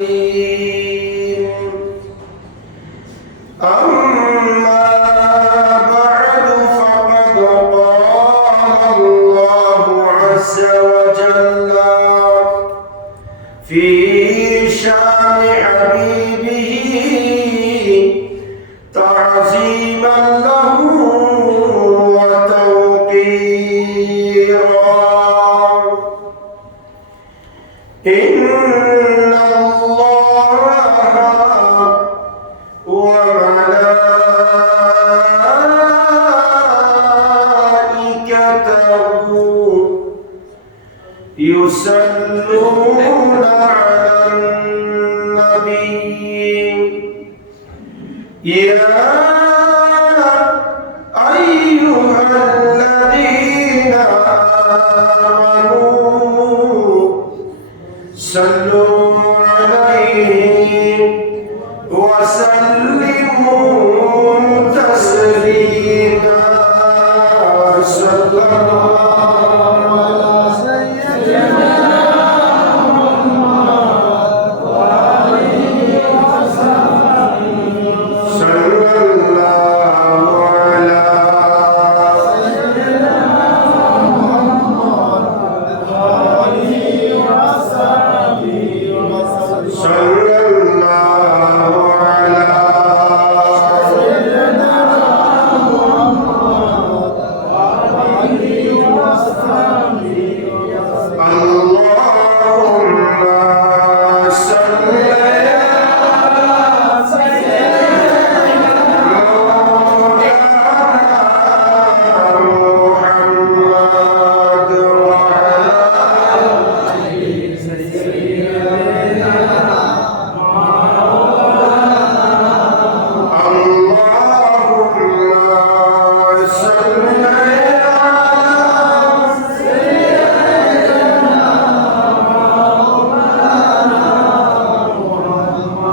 أما بعد فقد قال الله عز وجل في شأن حبيبه تعظيما له وتوقيرا إن الله وملائكته يصلون على النبي يا أيها الذين آمنوا صلوا عليه وسلموا تسليما صلى الله على سيدنا محمد وآله وصحبه صلى الله على سيدنا محمد وآله وصحبه صلى الله على سيدنا محمد وآله وصحبه اللهم صل على سيدنا محمد وعلى سيدنا اللهم صل على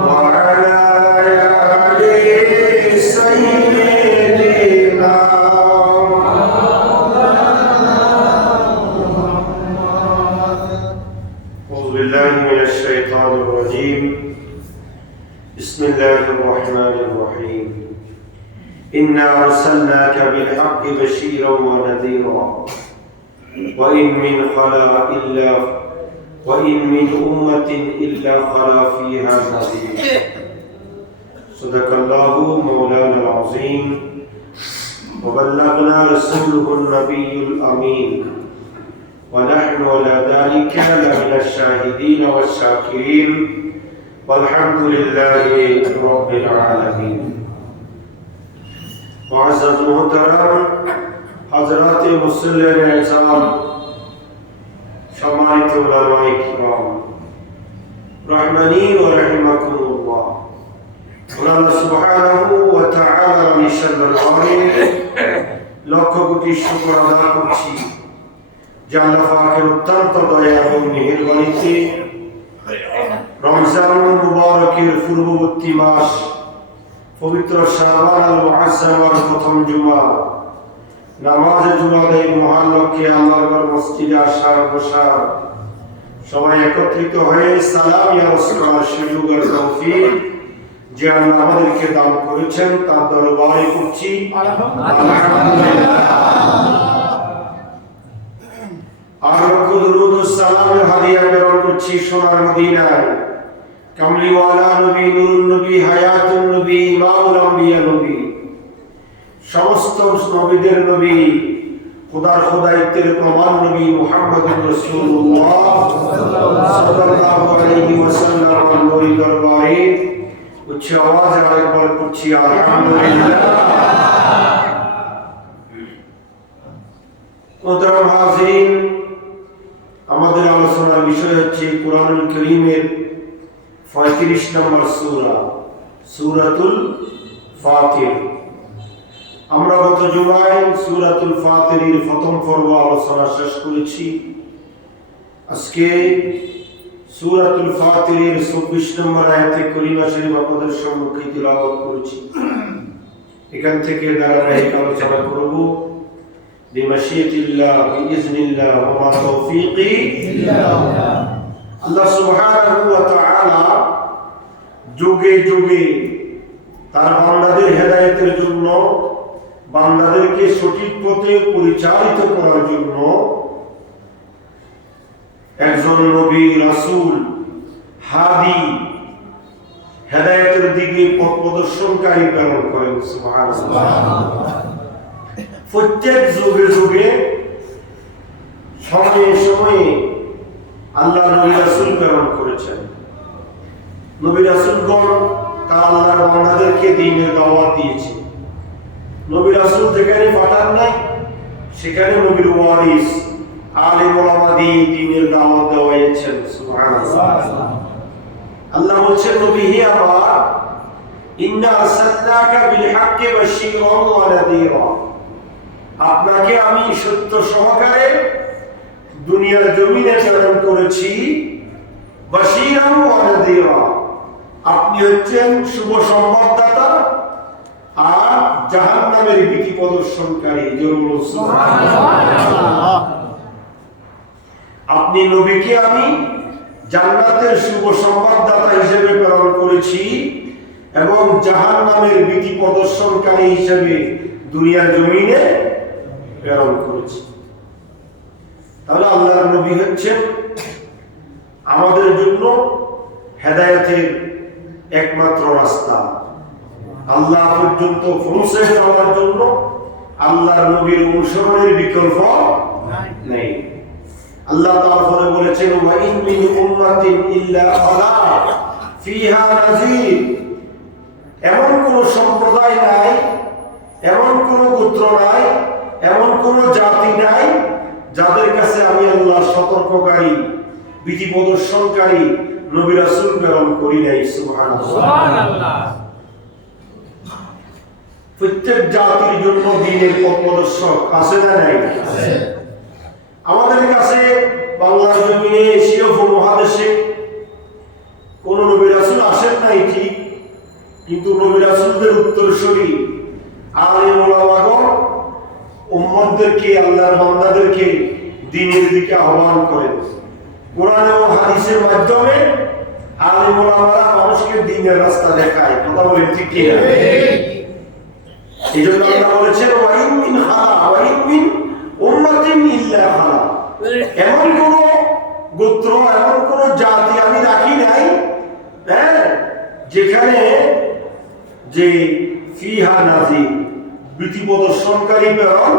وعلى آل سيدنا أعوذ بالله من الشيطان الرجيم بسم الله الرحمن الرحيم إنا أرسلناك بالحق بشيرا ونذيرا وإن من أمة إلا خلا فيها نذير صدق الله مولانا العظيم وبلغنا رسوله النبي الأمين ونحن على ذلك لمن الشاهدين والشاكرين والحمد لله رب العالمين معزز محترم حضرات মুসল্লিয়ান ইসলাম সম্মানিত উলামায়ে কিরাম রহমানি ওয়া রাহিমাকুমুল্লাহ আল্লাহ সুবহানাহু ওয়া তাআলা নিঃসন্দেহে লক্ষ কোটি শুকর আদায় করছি যে আল্লাহ পাকের অত্যন্ত দয়া এবং মেহেরবানিতে রমজান মুবারকের পূর্ববর্তী মাস পবিত্র শাবান আল মুআজ্জামার প্রথম জুমা নামাজে জুমার মহান লক্ষ্যে আল্লাহর মসজিদে আসার বসার সবাই একত্রিত হয়ে সালাম ইয়া রাসূলুল্লাহ সুযোগ আর তৌফিক যে আল্লাহ আমাদেরকে দান করেছেন তার দরবারে করছি আলহামদুলিল্লাহ আর দুরূদ ও সালামের হাদিয়া প্রেরণ করছি সোনার মদিনায় কামলিওয়ালা নবী নূরুন নবী হায়াতুন নবী ইমামুল আম্বিয়া নবী সমস্ত নবীদের নবী খোদার খোদাইত্বের প্রমাণ নবী মুহাম্মদুর রাসূলুল্লাহ সাল্লাল্লাহু আলাইহি ওয়াসাল্লাম নবী দরবারে উচ্চ আওয়াজে আরেকবার করছি আলহামদুলিল্লাহ। মোহতারাম হাজিরিন, আমাদের আলোচনার বিষয় হচ্ছে কুরআনুল কারীমের 35 নম্বর সূরা সূরাতুল ফাতির। আমরা গত জুমায় সূরাতুল ফাতিরের প্রথম পর্ব আলোচনা শেষ করেছি। আজকে সূরাতুল ফাতিরের 24 নম্বর আয়াতে কারিমা শরীফ আপনাদের সম্মুখে তিলাওয়াত করেছি। এখান থেকে ধারাবাহিক আলোচনা করব বিমাশিয়াতিল্লাহ বিইজনিল্লাহ ওয়া মা তাওফীকি ইল্লা বিল্লাহ। আল্লাহ সুবহানাহু ওয়া তাআলা যুগে যুগে তার বান্দাদের হেদায়েতের জন্য, বান্দাদেরকে সঠিক পথে পরিচালিত করার জন্য একজন নবী, রাসূল, হাদি, হেদায়েতের দিকে পথ প্রদর্শনকারী প্রেরণ করেন। সুবহানাল্লাহ। প্রত্যেক যুগে যুগে, সময়ে সময়ে আল্লাহ নবী রাসূল প্রেরণ করেছেন। নবী রাসূলগণ তারা আল্লাহর বান্দাদেরকে দ্বীনের দাওয়াত দিয়েছে। নবী রাসূল যেখানে পাঠান নাই, সেখানে নবীর ওয়ারিস আলেম ওলামা দিয়ে দ্বীনের দাওয়াত দেওয়াইছেন। সুবহানাল্লাহ। আল্লাহ বলছেন, নবী হে আমার, ইন্না আরসালনাকা বিল হাক্কি বাশীরান ওয়া নাযীরা, আপনাকে আমি সত্য সহকারে দুনিয়ার জমিনে প্রেরণ করেছি। বাশীরান ওয়া নাযীরা, আপনি হচ্ছেন শুভ সংবাদদাতা আর জাহান্নামের ভীতি প্রদর্শনকারী। জোরে সুবহানাল্লাহ। আপনি নবীকে আমি জান্নাতের শুভ সংবাদদাতা হিসেবে প্রেরণ করেছি এবং জাহান্নামের ভীতি প্রদর্শনকারী হিসেবে দুনিয়ার জমিনে প্রেরণ করেছি। তাহলে আল্লাহর নবী হচ্ছেন আমাদের জন্য হেদায়েতের একমাত্র রাস্তা। আল্লাহ পর্যন্ত পৌঁছে যাওয়ার জন্য আল্লাহর নবীর অনুসরণের বিকল্প নেই। আল্লাহ তাআলা বলেছেন, ওয়া ইন মিন উম্মাতিন ইল্লা খালা ফিহা নাযীর, এমন কোন সম্প্রদায় নাই, এমন কোন গোত্র নাই, এমন কোন জাতি নাই যাদের কাছে আমি আল্লাহ সতর্ককারী, বিধি প্রদর্শনকারী নবী রাসূল প্রেরণ করি নাই। সুবহানাল্লাহ। প্রত্যেক জাতির জন্য দ্বীনের পথ প্রদর্শক আছে না নাই? আছে। আমাদের কাছে বাংলার জমিনে, এশীয় উপমহাদেশে কোন নবী রাসূল আসেন নাই ঠিক, কিন্তু নবী রাসূলদের উত্তরসূরি আলেম ওলামাগণ উম্মতদেরকে, আল্লাহর বান্দাদেরকে দ্বীনের দিকে আহ্বান করেন। কোরআন এবং হাদিসের মাধ্যমে আলেম ওলামারা মানুষকে দ্বীনের রাস্তা দেখায়। কথা বলেন ঠিক কি না? এই জন্য আল্লাহ বলেছেন, ওয়া ইন মিন খালা ওয়া ইন মিন উম্মাতিন ইল্লা খালা, এমন কোন গোত্র, এমন কোন জাতি আমি রাখি নাই যেখানে যে ফিহা নাযীর, ভীতি প্রদর্শনকারী প্রেরণ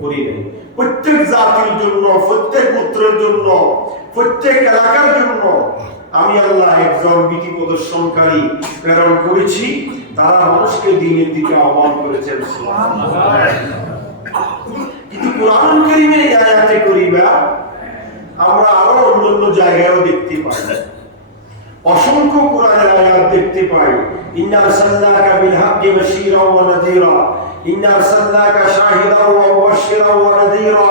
করি নাই। প্রত্যেক জাতির জন্য, প্রত্যেক গোত্রের জন্য, প্রত্যেক এলাকার জন্য আমি আল্লাহ একজন ভীতি প্রদর্শনকারী প্রেরণ করেছি। তারা মানুষকে দ্বীনের দিকে আহ্বান করেছেন। কিন্তু কুরআন কারীমের এই আয়াতে করিমা আমরা আরো অন্যান্য জায়গায়ও দেখতে পাই, অসংখ্য কোরআনের আয়াত দেখতে পাই। ইন্না আরসালনাকা বিল হাক্কি বাশীরান ওয়া নাযীরা, ইন্না আরসালনাকা শাহিদান ওয়া মুবাশশিরান ওয়া নাযীরা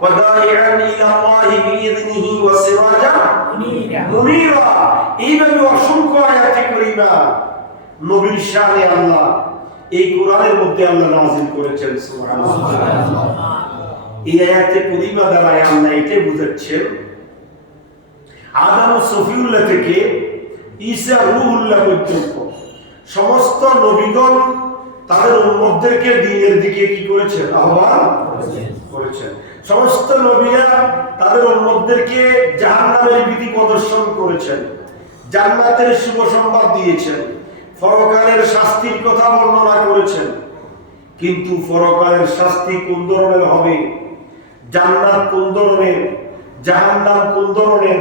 ওয়া দাঈআন ইলা আল্লাহি বিইذনিহি ওয়া সিরাজান মুনীরা। এইভাবে অসংখ্য আয়াতে করিমা নবীর শানে আল্লাহ এই কোরআনের মধ্যে আল্লাহ নাযিল করেছেন। সুবহানাল্লাহ। এই আয়াতে করিমা দ্বারা আল্লাহ এটাই বুঝাচ্ছেন, আদম সফিউল্লাহ থেকে ঈসা রূহুল্লাহ পর্যন্ত সমস্ত নবীগণ তাদের উম্মতদেরকে দ্বীনের দিকে কি করেছেন? আহ্বান করেছেন। সমস্ত নবীরা তাদের উম্মতদেরকে জাহান্নামের ভীতি প্রদর্শন করেছেন, জান্নাতের শুভ সংবাদ দিয়েছেন, পরকালের শাস্তির কথা বর্ণনা করেছেন। কিন্তু পরকালের শাস্তি কোন ধরনের হবে, জান্নাত কোন ধরনের, জাহান্নাম কোন ধরনের,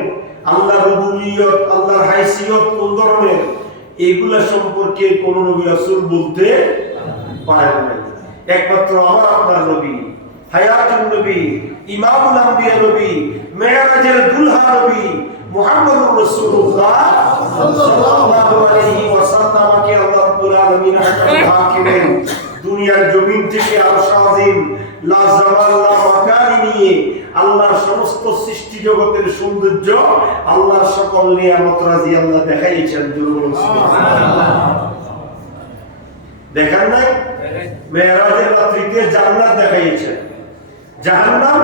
আল্লাহর রুবুবিয়ত, আল্লাহর হাইসিয়ত কোন ধরনের, এগুলা সম্পর্কে কোন নবী রাসূল বলতে পারেন না। একমাত্র আমার আপনার নবী, হায়াতুন নবী, ইমামুল আম্বিয়া নবী, মেরাজের দুলহা নবী মুহাম্মদুর রাসূলুল্লাহ সাল্লাল্লাহু আলাইহি ওয়াসাল্লামকে আল্লাহ রাব্বুল আলামিন হাকিমেন দুনিয়ার জমিন থেকে আরশ আজিম লা জামাল লা মাকানি নিয়ে আল্লাহর সমস্ত সৃষ্টি জগতের সৌন্দর্য, আল্লাহর সকল নিয়ামত রাজি আল্লাহ দেখাইছেন। দুর্বল সুবহানাল্লাহ। দেখান নাই? মেরাজের রাত্রিতে জান্নাত দেখাইছেন, জাহান্নাম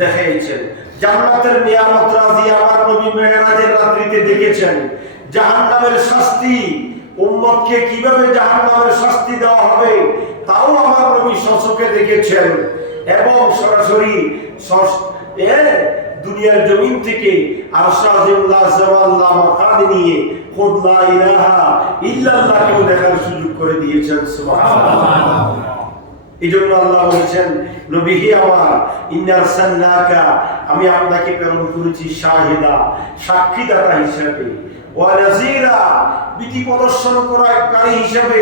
দেখাইছেন। জান্নাতের নিয়ামত রাজি আমার নবী মেরাজের রাত্রিতে দেখেছেন, জাহান্নামের শাস্তি, উম্মতকে কিভাবে জাহান্নামের শাস্তি দেওয়া হবে তাও আমার নবী স্বচক্ষে দেখেছেন এবং সরাসরি দুনিয়ার জমিন থেকে আরশাজুল্লাহ জাওয়াল্লাহ মাকাম নিয়ে খুদ লা ইলাহা ইল্লাল্লাহকে দেখার সুযোগ করে দিয়েছেন। সুবহানাল্লাহ। এজন্য আল্লাহ বলেছেন, নবী হে আমার, ইন্না আরসালনাকা, আমি আপনাকে প্রেরণ করেছি শাহিদা, সাক্ষীদাতা হিসেবে, ওয়া নাযীরা, ভীতি প্রদর্শনকারী হিসেবে।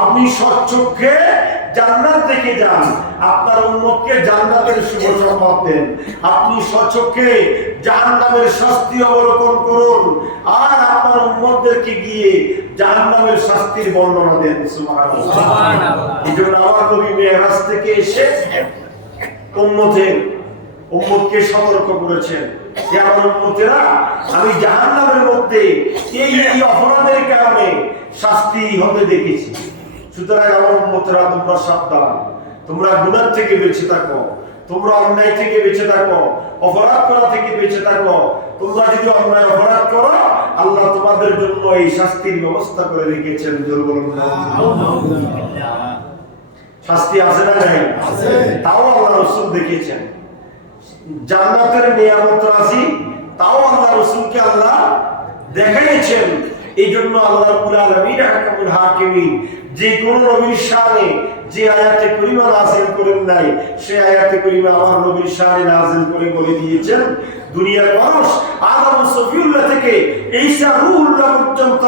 আপনি সচক্ষে জান্নাত দেখে যান, আপনার উম্মতকে জান্নাতের শুভ সংবাদ দেন। আপনি সচক্ষে জাহান্নামের শাস্তি অবলোকন করুন আর আপনার উম্মতদেরকে গিয়ে জাহান্নামের শাস্তির বর্ণনা দেন। সুবহানাল্লাহ। এজন্য আমার নবী মেরাজ থেকে এসে উম্মতকে সতর্ক করেছেন যে আমার উম্মতেরা, আমি জাহান্নামের মধ্যে এই অপরাধের কারণে শাস্তি হতে দেখেছি। সুতরাং আমার উম্মতেরা, তোমরা সাবধান, তোমরা গুনাহ থেকে বেঁচে থাকো, তোমরা অন্যায় থেকে বেঁচে থাকো, অপরাধ করা থেকে বেঁচে থাকো। তোমরা যদি অন্যায় অপরাধ করো, আল্লাহ তোমাদের জন্য এই শাস্তির ব্যবস্থা করে রেখেছেন। শাস্তি আছে না নাই? তাও আল্লাহ রাসূল দেখেছেন। জান্নাতের নিয়ামত রাজি, তাও আল্লাহ রাসূলকে আল্লাহ দেখাইছেন। এই জন্য আল্লাহ রাব্বুল আলামিন আহকামুল হাকিমিন যে কোন নবীর শানে যে আয়াতে কারিমা নাযিল করেন নাই, সেই আয়াতে কারিমা আমার নবীর শানে নাযিল করে বলে দিয়েছেন, দুনিয়ার মানুষ আদম সফিউল্লাহ থেকে ঈসা রূহুল্লাহ পর্যন্ত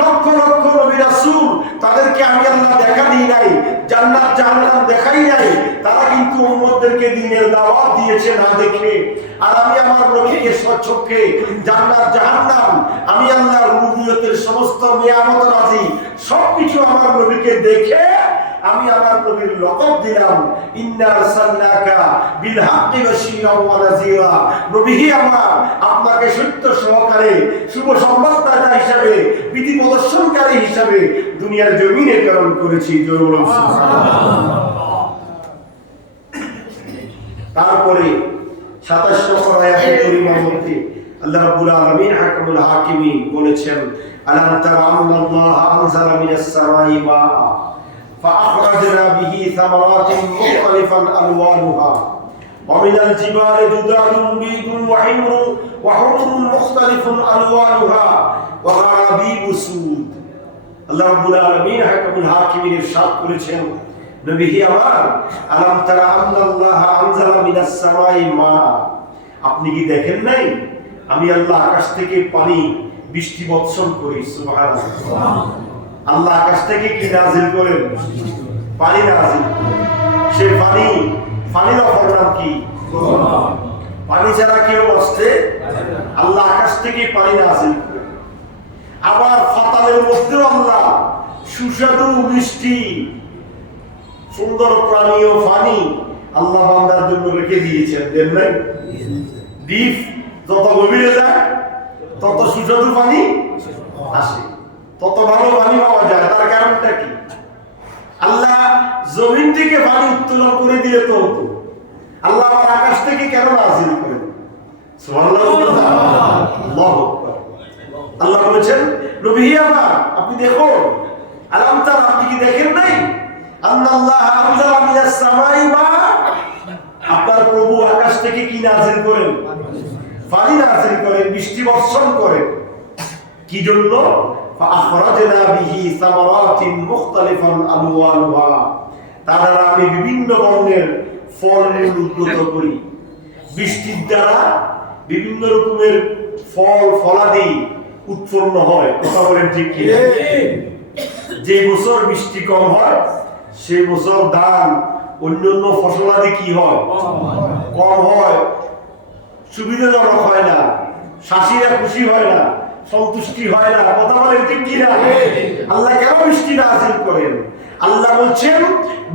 লক্ষ লক্ষ নবী রাসূল, তাদেরকে আমি আল্লাহ দেখা দিই নাই, জান্নাত জাহান্নাম দেখাই নাই। তারা কিন্তু উম্মতদেরকে দ্বীনের দাওয়াত দিয়েছে না দেখে। আর আমি আমার নবীকে সচক্ষে জান্নাত জাহান্নাম, আমি আল্লাহর রুবুবিয়তের সমস্ত নিয়ামত রাজি সবকিছু আমার নবীকে দেখে আমি আমার নবীর লকব দিলাম, ইন্না আরসালনাকা বিল হাক্কি বাশীরাও ওয়া নাযীরা। নবী হে আমার, আপনাকে সত্য সহকারে শুভ সংবাদদাতা হিসেবে, ভীতি প্রদর্শনকারী হিসেবে দুনিয়ার জমিনে প্রেরণ করেছি। তারপরে 27 নম্বর আয়াতে কারিমার মধ্যে আল্লাহ রাব্বুল আলামিন হাকামুল হাকিমিন বলেছেন, আলাম তারা আন্নাল্লাহা আনজালা মিনাস সামাই মাআ فأخرجنا به ثمرات مختلفا ألوانها ومن الجبال جداد بيض وحمر مختلف ألوانها وغرابيب سود। আল্লাহ রাব্বুল আলামিন হাকামুল হাকিমিন ইরশাদ করেছেন, নবী হে আমার, আলাম তারা আন্নাল্লাহা আনজালা মিনাস সামাই মা, আপনি কি দেখেন নাই আমি আল্লাহ আকাশ থেকে পানি বৃষ্টি বর্ষণ করি। সুবহানাল্লাহ। আল্লাহ আকাশ থেকে কি নাযিল করেন? পানি নাযিল করেন। সেই পানির অপর নাম কি? পানি ছাড়া কেউ বাঁচতে, আল্লাহ আকাশ থেকে পানি নাযিল করেন। আবার ফাতালের মধ্যেও আল্লাহ সুস্বাদু মিষ্টি সুন্দর প্রাণীয় পানি আল্লাহ বান্দার জন্য রেখে দিয়েছেন। দেন নাই? দ্বীপ যত গভীরে যায় তত সুস্বাদু পানি আসে, তত ভালো পানি পাওয়া যায়। তার কারণটা কি? আল্লাহ জমিন থেকে পানি উত্তোলন করে দিলে তো হতো, আল্লাহ আমার আকাশ থেকে কেন নাযিল করেন? সুবহানাল্লাহ। আল্লাহু আকবার। আল্লাহ বলেছেন, নবী হে আমার, আপনি দেখুন, আলাম তারা, আপনি কি দেখেন নাই আন্নাল্লাহা আনজালা মিনাস সামাই মা, আপনার প্রভু আকাশ থেকে কি নাযিল করেন? পানি নাযিল করেন, বৃষ্টি বর্ষণ করেন। কি জন্য? فأخرجنا به ثمرات مختلفا ألوانها, তার দ্বারা আমি বিভিন্ন বর্ণের ফলের উদ্গত করি। বৃষ্টির দ্বারা বিভিন্ন রকমের ফল ফলাদি উৎপন্ন হয়। কথা বলেন ঠিক কি? যে বছর বৃষ্টি কম হয় সেই বছর ধান অন্যান্য ফসলাদি কি হয়? কম হয়, সুবিধাজনক হয় না, চাষিরা খুশি হয় না, সন্তুষ্টি হয় না। কথা বলেন ঠিক কি না? আল্লাহ কেন বৃষ্টি নাযিল করেন? আল্লাহ বলছেন,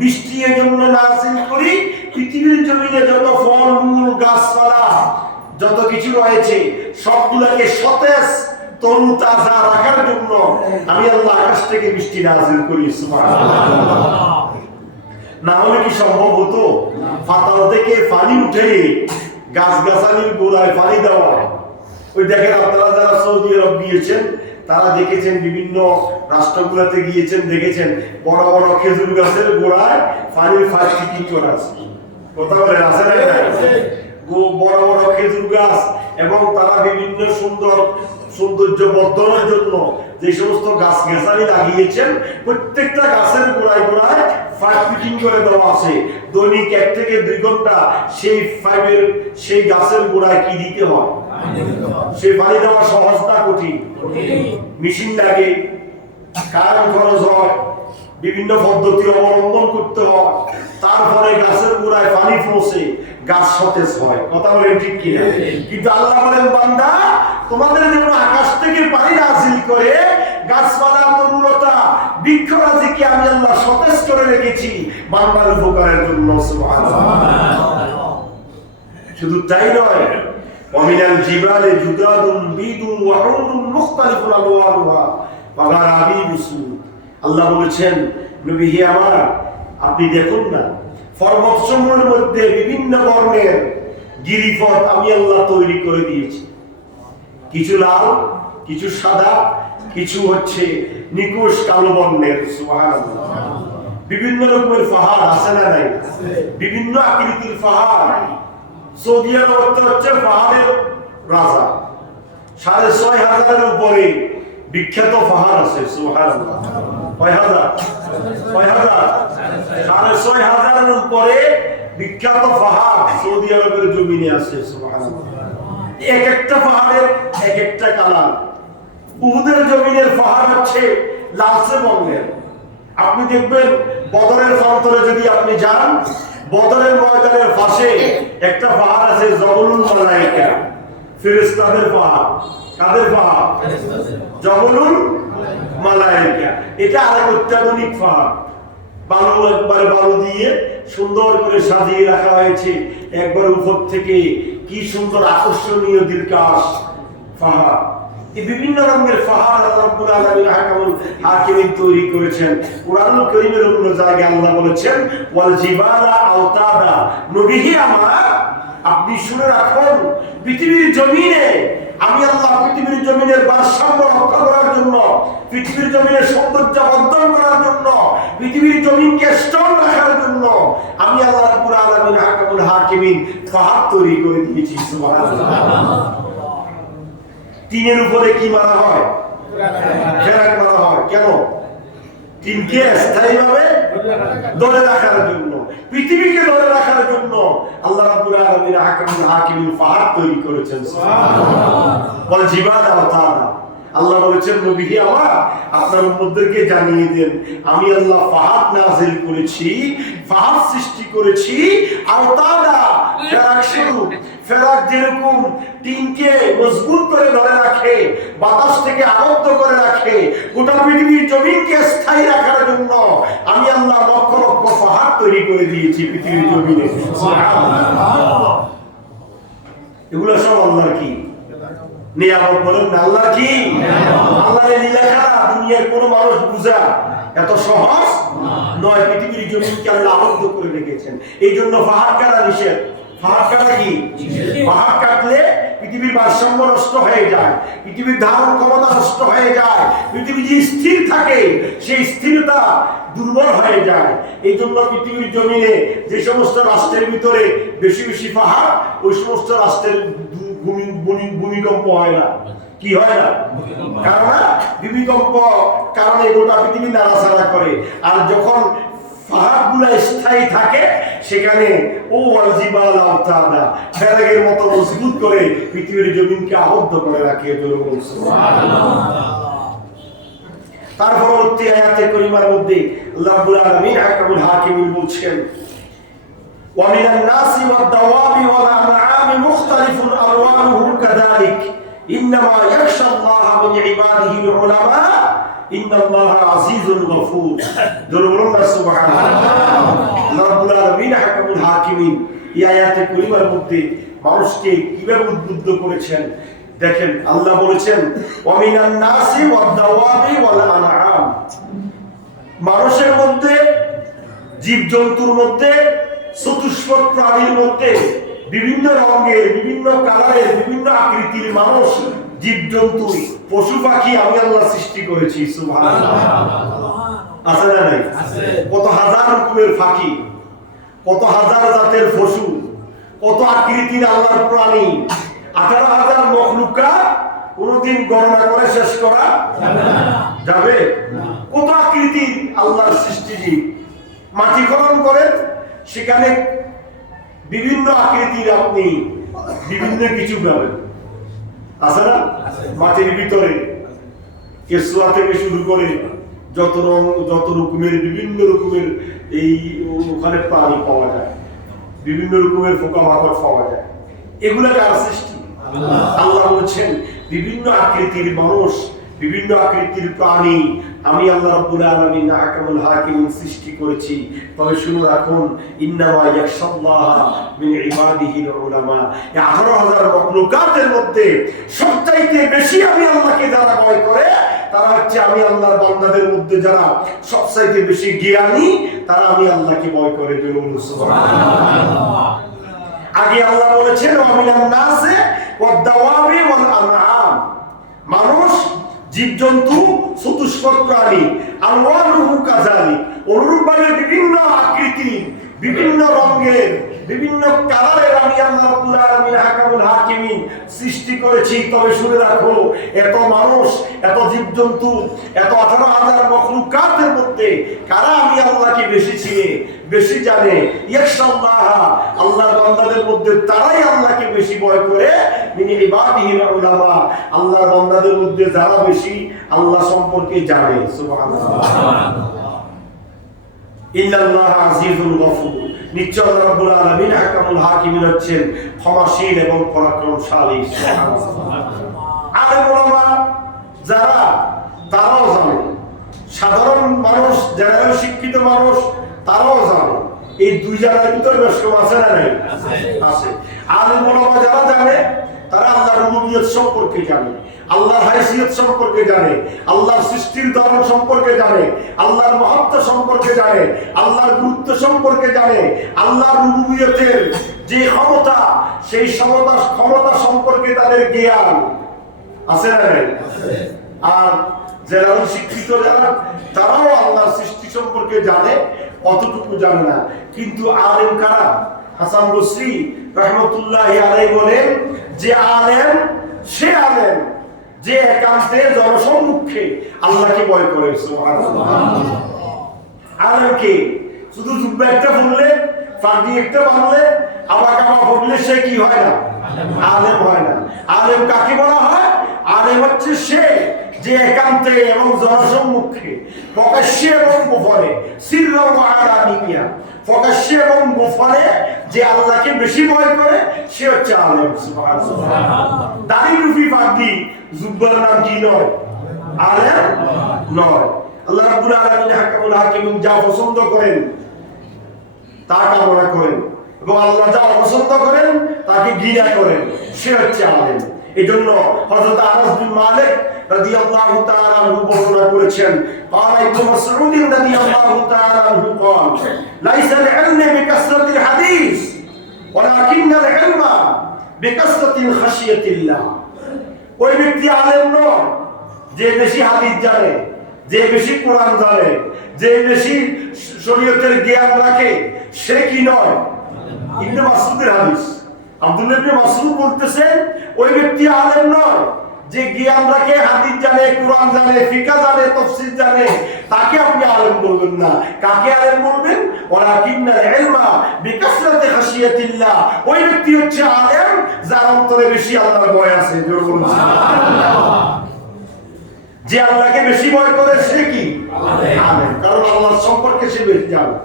বৃষ্টি এই জন্য নাযিল করি, পৃথিবীর জমিনে যত ফল মূল গাছপালা যত কিছু রয়েছে সবগুলোকে সতেজ তরু তাজা রাখার জন্য আমি আল্লাহ আকাশ থেকে বৃষ্টি নাযিল করি। সুবহানাল্লাহ। না হলে কি সম্ভব হতো পাতাল থেকে পানি উঠে গাছগাছালির গোড়ায় পানি দেওয়া? ওই দেখেন আপনারা যারা সৌদি আরব গিয়েছেন তারা দেখেছেন, বিভিন্ন রাষ্ট্রগুলোতে গিয়েছেন, দেখেছেন বড় বড় খেজুর গাছের গোড়ায় পানির ফাঁকি করা আছে। কথা বলেন আছে না? বড় বড় খেজুর গাছ, এবং তারা বিভিন্ন সৌন্দর্য বর্ধনের জন্য যে সমস্ত গাছ গাছালি লাগিয়েছেন, প্রত্যেকটা গাছের গোড়ায় গোড়ায় পাইপ ফিটিং করে দেওয়া আছে। দৈনিক 1 থেকে 2 ঘন্টা সেই গাছের গোড়ায় কি দিতে হয়? সেই পানি দেওয়া সহজ না কঠিন? মেশিন লাগে, কারণ খরচ হয়, বিভিন্ন পদ্ধতি অবলম্বন করতে হয়, তারপরে গাছের গোড়ায় পানি পৌঁছে গাছ সতেজ হয়। কথা বলেন ঠিক কিনা? কিন্তু আল্লাহ বলেন, বান্দা তোমাদের জন্য আকাশ থেকে পানি নাযিল করে গাছপালা, তরুলতা, বৃক্ষরাজিকে আমি আল্লাহ সতেজ করে রেখেছি বান্দার উপকারের জন্য। সুবহানাল্লাহ। শুধু তাই নয়, ওয়ামিনাল জিবালি জুদাদুন বিদুন ওয়া হুমরুন মুখতালিফুন আলওয়ানুহা ওয়া গারাবিবু সুদ। আল্লাহ বলেছেন, নবী হে আমার, আপনি দেখুন না পর্বতসমূহের মধ্যে বিভিন্ন বর্ণের গিরিপথ আমি আল্লাহ তৈরি করে দিয়েছি। কিছু লাল, কিছু সাদা, কিছু হচ্ছে নিকুশ কালো বর্ণের। সুবহানাল্লাহ। বিভিন্ন রকমের পাহাড় আছে না নাই? বিভিন্ন আকৃতির পাহাড়। সৌদি আরব হচ্ছে পাহাড়ের রাজা। 6,500 উপরে বিখ্যাত পাহাড় আছে। সুবহানাল্লাহ। কয় হাজার? 6,500 উপরে বিখ্যাত পাহাড় সৌদি আরবের জমিনে আছে। সুবহানাল্লাহ। এক একটা পাহাড়ের এক একটা কালার। উহুদের জমিনের পাহাড় হচ্ছে লালচে বর্ণের। আপনি দেখবেন বদরের প্রান্তরে যদি আপনি যান, বদরের ময়দানের পাশে একটা পাহাড় আছে, জবলুল মালাইকা, ফেরেশতাদের পাহাড়। কাদের পাহাড়? জবলুল মালাইকা। এটা আরেক অত্যাধুনিক পাহাড়। বালু, একবারে বালু দিয়ে সুন্দর করে সাজিয়ে রাখা হয়েছে। একবার উপর থেকে কি সুন্দর আকর্ষণীয় দিলকাশ পাহাড়। এই বিভিন্ন রঙের পাহাড় আল্লাহ রাব্বুল আলামিন আহকামুল হাকিমিন তৈরি করেছেন। কুরআনুল কারীমের অন্য জায়গায় আল্লাহ বলেছেন, ওয়াল জিবালা আওতাদা। নবী হে আমার, আপনি শুনে রাখুন, পৃথিবীর জমিনে আমি আল্লাহ পৃথিবীর জমিনের ভারসাম্য রক্ষা করার জন্য, পৃথিবীর জমিনের সৌন্দর্য বর্ধন করার জন্য, পৃথিবীর জমিনকে স্ট্রং রাখার জন্য আমি আল্লাহ রাব্বুল আলামিন আহকামুল হাকিমিন পাহাড় তৈরি করে দিয়েছি। সুবহানাল্লাহ। টিনের উপরে কি মারা হয়? ফেরাক মারা হয়। কেন? টিনকে স্থায়ীভাবে ধরে রাখার জন্য, পৃথিবীকে ধরে রাখার জন্য আল্লাহ রাব্বুল আলামিন আহকামুল হাকিমিন পাহাড় তৈরি করেছেন। সুবহানাল্লাহ। ওয়াল জিবালা আওতাদা। আল্লাহ বলেছেন, নবী হে আমার, আপনার উম্মতদেরকে জানিয়ে দেন, আমি আল্লাহ পাহাড় নাযিল করেছি, পাহাড় সৃষ্টি করেছি। আওতাদা, ফেরাক স্বরূপ। ফেরাক যেরকম টিনকে মজবুত করে ধরে রাখে, বাতাস থেকে আবদ্ধ করে রাখে, গোটা পৃথিবীর জমিনকে স্থায়ী রাখার জন্য আমি আল্লাহ লক্ষ লক্ষ পাহাড় তৈরি করে দিয়েছি পৃথিবীর জমিনে। সুবহানাল্লাহ। এগুলো সব আল্লাহর কি নিয়ামত? বলেন না আল্লাহর কি? আল্লাহর লীলাখেলা দুনিয়ার কোনো মানুষ বুঝা এত সহজ নয়। পৃথিবীর জমিনকে আল্লাহ আবদ্ধ করে রেখেছেন। এই জন্য পাহাড় কাটা নিষেধ। পাহাড় কাটা কি? পাহাড় কাটলে পৃথিবীর ভারসাম্য নষ্ট হয়ে যায়, পৃথিবীর ধারণ ক্ষমতা নষ্ট হয়ে যায়, পৃথিবী যে স্থির থাকে সেই স্থিরতা দুর্বল হয়ে যায়। এই জন্য পৃথিবীর জমিনে যে সমস্ত রাষ্ট্রের ভিতরে বেশি বেশি পাহাড়, ওই সমস্ত রাষ্ট্রের ভূমিকম্প হয় না। কি হয় না? কারণ ভূমিকম্প কারণে গোটা পৃথিবী নাড়াচাড়া করে। আর যখন পাহাড়গুলো স্থায়ী থাকে সেখানে ও ওয়াল জিবালা আওতাদা, ফেরাকের মতো মজবুত করে পৃথিবীর জমিনকে আবদ্ধ করে রাখে। সুবহানাল্লাহ। তার পরবর্তী আয়াতে কারিমার মধ্যে আল্লাহ রাব্বুল আলামিন আহকামুল হাকিমিন বলছেন, ওয়া মিনান নাসি ওয়াদ দাওয়াবি ওয়াল আনআমি মুখতালিফুন আলওয়ানুহু কাযালিক ইন্নামা ইয়াখশাল্লাহা মিন ইবাদিহিল উলামা ইন্নাল্লাহা আজিজুল গফুর। বলুন সুবহানাল্লাহ। আল্লাহ রাব্বুল আলামিন আহকামুল হাকিমিন এই আয়াতে কারিমার মধ্যে মানুষকে কিভাবে উদ্বুদ্ধ করেছেন দেখেন। আল্লাহ বলেছেন, ওয়া মিনান নাসি ওয়াদ দাওয়াবি ওয়াল আনআম। মানুষের মধ্যে, জীবজন্তুর মধ্যে, চতুষ্পদ প্রাণীর মধ্যে বিভিন্ন রঙের, বিভিন্ন কালারের, বিভিন্ন আকৃতির মানুষ, জীবজন্তু, পশু পাখি আমি আল্লাহ সৃষ্টি করেছি। সুবহানাল্লাহ। আছে না নাই? কত হাজার রকমের পাখি, কত হাজার জাতের পশু, কত আকৃতির আল্লাহর প্রাণী, 18,000 মখলুকাত কোনদিন গণনা করে শেষ করা যাবে? কত আকৃতির আল্লাহর সৃষ্টি। মাটি খনন করেন, সেখানে বিভিন্ন আকৃতির আপনি বিভিন্ন কিছু পাবেন। আছে না? মাটির ভিতরে কেঁচুয়া থেকে শুরু করে যত রং, যত রকমের বিভিন্ন রকমের এই ওখানে প্রাণী পাওয়া যায়, বিভিন্ন রকমের পোকামাকড় পাওয়া যায়। এগুলো কার সৃষ্টি? আল্লাহ বলছেন বিভিন্ন আকৃতির মানুষ, বিভিন্ন আকৃতির প্রাণী আমি আল্লাহ রাব্বুল আলামিন আহকামুল হাকিমিন সৃষ্টি করেছি। তবে শুনে রাখুন, ইন্নামা ইয়াখশাল্লাহ মিন ইবাদিহিল উলামা। এই 18,000 মাখলুকাতের মধ্যে সবচাইতে বেশি আমি আল্লাহকে যারা ভয় করে তারা হচ্ছে আমি আল্লাহর বান্দাদের মধ্যে যারা সবচাইতে বেশি জ্ঞানী, তারা আমি আল্লাহকে ভয় করে। সুবহানাল্লাহ। আগে আল্লাহ বলেছেন ওয়ামিনান নাসে ওয়াদ-দাওয়াবি ওয়াল আনআম, মানুষ, জীবজন্তু, চতুষ্পদ প্রাণী, আলওয়ানুহু কাযালিক, অনুরূপভাবে বিভিন্ন আকৃতি, বিভিন্ন রঙের, বিভিন্ন কালারের আমি আল্লাহ রাব্বুল আলামিন আহকামুল হাকিমিন সৃষ্টি করেছি। তবে শুনে রাখো, এত মানুষ, এত জীবজন্তু, এত 18,000 মাখলুকাতের মধ্যে কারা আমি আল্লাহকে বেশি চিনে, বেশি জানে? ইয়াখশাল্লাহ, আল্লাহর বান্দাদের মধ্যে তারাই আল্লাহকে বেশি ভয় করে। মিন ইবাদিহিল উলামা, আল্লাহর বান্দাদের মধ্যে যারা বেশি আল্লাহ সম্পর্কে জানে। সুবহানাল্লাহ। ইন্নাল্লাহা আজিজুল গফুর, নিশ্চয় আল্লাহ রাব্বুল আলামিন আহকামুল হাকিমিন হচ্ছেন ক্ষমাশীল এবং পরাক্রমশালী। আলেম ওলামা যারা, তারাও জানে, সাধারণ মানুষ যারা শিক্ষিত মানুষ তারাও জানে। এই দুই জায়গার ভিতরে বেশ কম আছে না নাই? আছে। আলেম ওলামা যারা জানে তারা আল্লাহর রুবুবিয়ত সম্পর্কে জানে, আল্লাহর হাইসিয়ত সম্পর্কে জানে, আল্লাহর সৃষ্টির ধরন সম্পর্কে জানে, আল্লাহর মহত্ব সম্পর্কে জানে, আল্লাহর গুরুত্ব সম্পর্কে জানে, আল্লাহর রুবুবিয়তের যে ক্ষমতা, সেই ক্ষমতা সম্পর্কে তাদের জ্ঞান আছে না নাই? আর যারা শিক্ষিত যারা, তারাও আল্লাহর সৃষ্টি সম্পর্কে জানে, কতটুকু জানে না। কিন্তু আলেম কারা? হাসান বসরি রাহমাতুল্লাহি আলাইহি বলেন যে আলেম সে আলেম যে একান্তে জনসম্মুখে আল্লাহকে ভয় করে। সুবহানাল্লাহ। আলেমকে শুধু জুব্বা একটা পরলে, পাগড়ি একটা বাঁধলে, আবার কাবা পরলে সে কি হয় না? আলেম হয় না। আলেম কাকে বলা হয়? আলেম হচ্ছে সে যে একান্তে এবং জনসম্মুখে, প্রকাশ্যে এবং গোপনে, সিররা ওয়া আলানিয়া, প্রকাশ্যে এবং গোপনে যে আল্লাহকে বেশি ভয় করে সে হচ্ছে আলেম। সুবহানাল্লাহ। দাড়ি টুপি পাগড়ি জুব্বার নাম কি নয়? আলেম নয়। আল্লাহ রাব্বুল আলামিন আহকামুল হাকিমিন যা পছন্দ করেন তা কামনা করেন, এবং আল্লাহ যা পছন্দ করেন তাকে ঘৃণা করেন, সে হচ্ছে আলেম। এজন্য হযরত আনাস বিন মালিক রাদিয়াল্লাহু তাআলা আনহু বর্ণনা করেছেন, قال ابن مسعود رضي الله تعالى عنه قال ليس العلم بكثرة الحديث ولكن العلم بكثرة خشية الله। ওই ব্যক্তি আলেম নয় যে বেশি হাদিস জানে, যে বেশি কোরআন জানে, যে বেশি শরীয়তের জ্ঞান রাখে, সে কি নয়? ইবনে মাসউদের হাদিস, আব্দুল্লাহ ইবনে মাসউদ বলতেছেন ওই ব্যক্তি আলেম নয় যে জ্ঞান রাখে, হাদিস জানে, কোরআন জানে, ফিকহ জানে, তাফসীর জানে, তাকে আপনি আলেম বলবেন না। কাকে আলেম বলবেন? ওয়ালাকিন্নাল ইলমা বিকাসরাতি খাশিয়াতিল্লাহ। ওই ব্যক্তি হচ্ছে আলেম যার অন্তরে বেশি আল্লাহর ভয় আছে। জোরে বলুন সুবহানাল্লাহ। যে আল্লাহকে বেশি ভয় করে সে কি? আলেম। কারণ আল্লাহর সম্পর্কে সে বেশি জানে,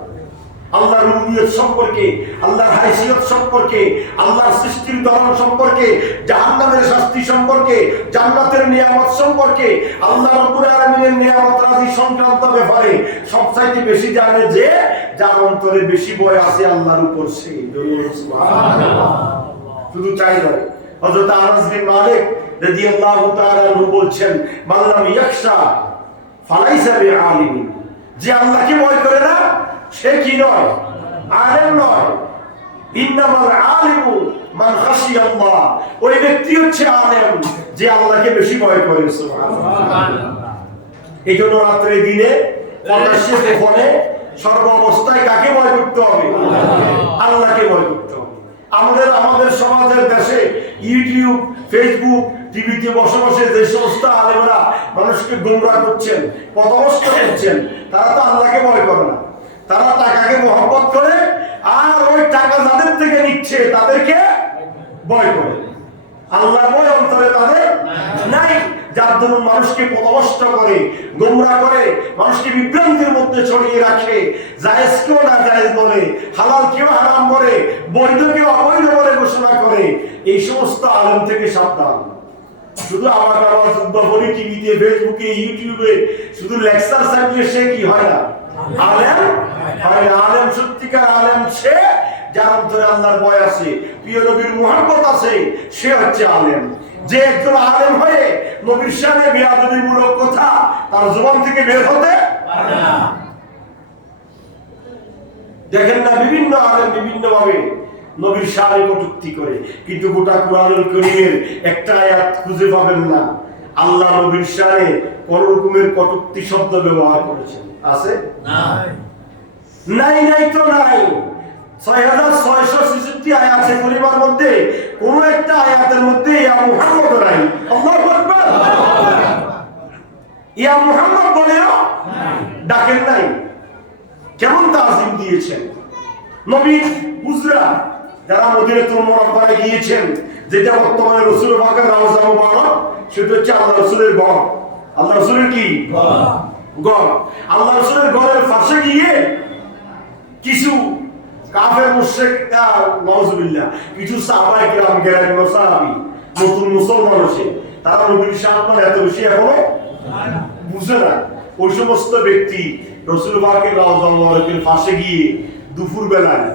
আল্লাহর রুবুবিয়ত সম্পর্কে, আল্লাহর হাইসিয়ত সম্পর্কে, আল্লাহর সৃষ্টির ধরন সম্পর্কে, জাহান্নামের শাস্তি সম্পর্কে, জান্নাতের নিয়ামত সম্পর্কে, আল্লাহ রাব্বুল আলামিনের নিয়ামত রাজি সংক্রান্ত ব্যাপারে সবচাইতে বেশি জানে যে যার অন্তরে বেশি ভয় আছে আল্লাহর উপর, সে। সুবহানাল্লাহ। শুধু চাই নয়, হযরত আনাস বিন মালিক রাদিয়াল্লাহু তাআলা আনহু বলছেন, মান লাম ইয়াখশা ফালাইসা বিআলিমিন। যে আল্লাহকে ভয় করে না সে কি নয়? আলেম নয়। ইন্নামাল আলিমু মান খাশিয়াল্লাহ, ওই ব্যক্তি হচ্ছে আলেম যে আল্লাহকে বেশি ভয় করে। সুবহানাল্লাহ। এই জন্য রাত্রে দিনে প্রকাশ্যে গোপনে সর্ব অবস্থায় কাকে ভয় করতে হবে? আল্লাহকে ভয় করতে হবে। আমাদের সমাজের দেশে ইউটিউব, ফেসবুক, টিভিতে বসে বসে যে সমস্ত আলেমরা মানুষকে গোমরাহ করছেন, পথভ্রষ্ট করছেন, তারা তো আল্লাহকে ভয় করে না। তারা টাকাকে মহব্বত করে, আর ওই টাকা যাদের থেকে নিচ্ছে তাদেরকে ভয় করে। আল্লাহর ভয় অন্তরে তাদের নাই, যার দরুন মানুষকে পথভ্রষ্ট করে, গোমরাহ করে, মানুষকে বিভ্রান্তির মধ্যে ছড়িয়ে রাখে, জায়েজ কেউ না জায়েজ বলে, হালাল কেউ হারাম বলে, বৈধ কেউ অবৈধ বলে ঘোষণা করে। এই সমস্ত আলেম থেকে সাবধান। শুধু আমার বলি টিভিতে, ফেসবুকে, ইউটিউবে শুধু লেকচার চাইলে সে কি হয় না? আলেম হয় না। আলেম সত্যিকার আলেম সে যার অন্তরে আল্লাহর ভয় আছে, প্রিয় নবীর মুহাব্বত আছে, সে হচ্ছে আলেম। যে একজন আলেম হয়ে নবীর শানে বেয়াদবিমূলক কথা তার জবান থেকে বের হতে পারে না। দেখেন না, বিভিন্ন আলেম বিভিন্ন ভাবে নবীর শানে কটূক্তি করে, কিন্তু গোটা কুরআনুল কারীমের একটা আয়াত খুঁজে পাবেন না আল্লাহ নবীর শানে কোন রকমের কটূক্তি শব্দ ব্যবহার করেছেন। আছে? নাই, নাই তো নাই। 6666 আয়াতে পরিবার মধ্যে কোন একটা আয়াতের মধ্যে ইয়া মুহাম্মদ নাই। আল্লাহু আকবার। ইয়া মুহাম্মদ বলেও ডাকেন নাই। কেমন তাজিম দিয়েছেন নবীর হুজরা যারা মদিনাতুল মুনাওয়ারায় গিয়েছেন, যেটা বর্তমানে রাসূল পাকের রওজা মুবারক, সেটা হচ্ছে আল্লাহ রাসূলের ঘর। আল্লাহ রাসূলের কি ঘর? আল্লাহ রাসূলের ঘরের পাশে গিয়ে কিছু কাফের মুশরিক, নাউজুবিল্লাহ, কিছু সাহাবায়ে কিরাম গেলেন, সাহাবী নতুন মুসলমান হয়েছে, তারা নবীর সম্মান এত বেশি এখনো বুঝে না। ওই সমস্ত ব্যক্তি রাসূল পাকের রওজা মুবারকের পাশে গিয়ে দুপুর বেলায়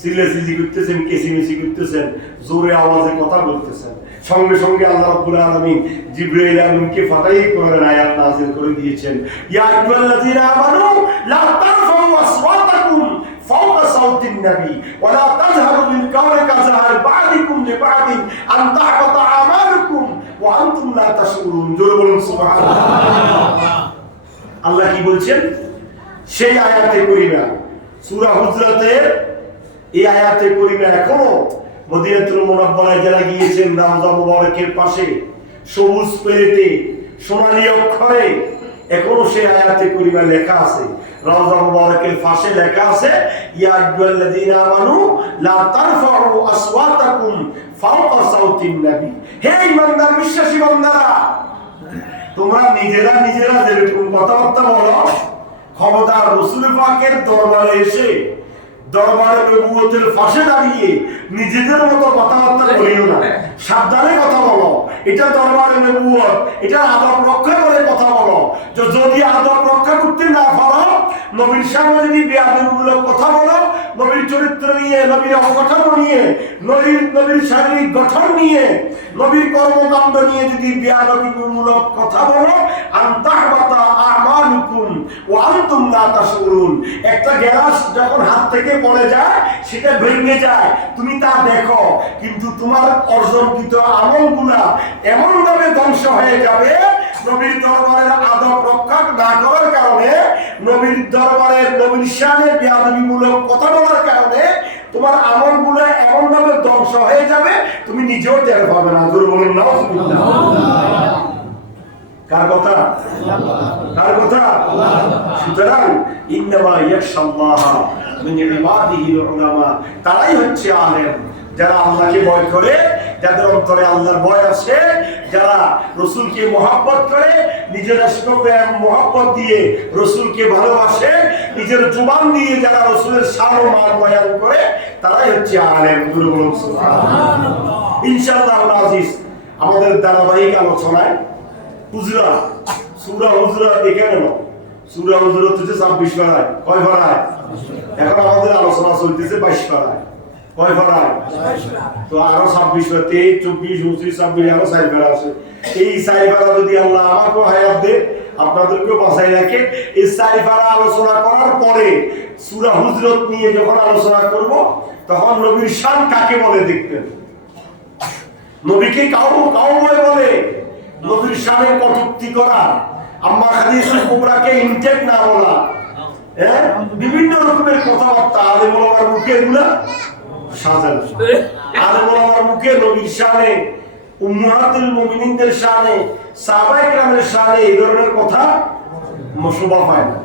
চিল্লাচিল্লি করতেছেন, কেচিমেচি করতেছেন, জোরে আওয়াজে কথা বলতেছেন। সঙ্গে সঙ্গে আল্লাহ রাব্বুল আলামিন জিবরাইল আমিনকে ফাটাই কোরআনের আয়াত নাযিল করে দিয়েছেন, ইয়া আইয়ুহাল্লাযীনা আমানু লা তারফাউ আসওয়াতাকুম ফাওকা সাওতিন নবী ওয়া লা তাজহারু বিল কাওলি কাজহার বা'দিকুম লিবা'দিন আন তাহবাতা আমালুকুম ওয়া আনতুম লা তাশউরুন। জোরে বলুন সুবহানাল্লাহ। আল্লাহ কি বলছেন সেই আয়াতে করিমা, সূরা হুজরাতের এই আয়াতে করিমা এখনো মদিনাতুল মুনাওয়ারায় যারা গিয়েছেন, রওজা মুবারকের পাশে সবুজ পেলেটে সোনালী অক্ষরে এখনো সেই আয়াতে করিমা লেখা আছে। রওজা মুবারকের পাশে লেখা আছে, ইয়া আইয়ুহাল্লাযীনা আমানু লা তারফাউ আসওয়াতাকুম ফাওকা সাওতিন নবী। হে ঈমানদার বিশ্বাসী বান্দারা, তোমরা নিজেরা যেরকম কথাবার্তা বলো, খবরদার রাসূল পাকের দরবারে এসে, দরবারে নবুয়তের পাশে দাঁড়িয়ে নিজেদের মতো কথাবার্তা বলিও না। সাবধানে কথা বলো। এটা দরবারে নবুয়ত, এটা আদব রক্ষা করে কথা বলো। যদি আদব রক্ষা করতে না পারো, নবীর সামনে যদি বেয়াদবিমূলক কথা বলো, নবীর চরিত্র নিয়ে, নবীর অবকাঠামো নিয়ে, নবীর শারীরিক গঠন নিয়ে, নবীর কর্মকাণ্ড নিয়ে যদি বেয়াদবিমূলক কথা বলো, আনতাহবাতা আমালুকুম ওয়া আনতুম লা তাশউরুন। একটা গ্লাস যখন হাত থেকে পড়ে যায়, সেটা ভেঙে যায়, তুমি তা দেখো, কিন্তু তোমার অর্জনকৃত আমলগুলা এমন ভাবে ধ্বংস হয়ে যাবে, নবীর দরবারের আদব রক্ষা না করার কারণে, নবীর দরবারের নবীর শানে বেয়াদবিমূলক কথা বলার কারণে তোমার আমলগুলো এমন ভাবে ধ্বংস হয়ে যাবে, তুমি নিজেও টের পাবে না। জোরে বলুন নাউজুবিল্লাহ। কার কথা? কার কথা? সুতরাং ইন্নামা ইয়াখশাল্লাহ মিন ইবাদিহিল উলামা, তারাই হচ্ছে আলেম যারা আল্লাহকে ভয় করে, যাদের অন্তরে আল্লাহর ভয় আছে, যারা রাসূলকে মহব্বত করে, নিজের আশকে মহব্বত দিয়ে রাসূলকে ভালোবাসে, নিজের জবান দিয়ে যারা রাসূলের শান ও মান বয়ান করে, তারাই হচ্ছে আলেম। জোরে বলুন সুবহানাল্লাহ। ইনশাআল্লাহ আজিজ, আমাদের ধারাবাহিক আলোচনায় হুজরা, সূরা হুজরা দেখে নেন। সূরা হুজরা হচ্ছে 26 পারায়। কয় পারায়? এখন আমাদের আলোচনা চলতেছে 22 পারায়। কয় পারায়? 22 পারা। তো আরো 26 পারা, 23, 24, 29, 26 আরো 4 পারা আছে। এই 4 পারা যদি আল্লাহ আমাকেও হায়াত দেয়, আপনাদেরকেও বাঁচাই রাখে, এই 4 পারা আলোচনা করার পরে সূরা হুজরাত নিয়ে যখন আলোচনা করব, তখন নবীর শান কাকে বলে দেখবেন। নবীকে কাউবয় বলে, নবীর শানে কটূক্তি করা, আম্মা খাদিজাতুল কুবরাকে ইনটেক না বলা, বিভিন্ন রকমের কথাবার্তা আলেম ওলামার মুখে এগুলা সাজানো। আলেম ওলামার মুখে নবীর শানে, উম্মাহাতুল মুমিনিনদের শানে, সাহাবায়ে কেরামের শানে এই ধরনের কথা শোভা পায় না।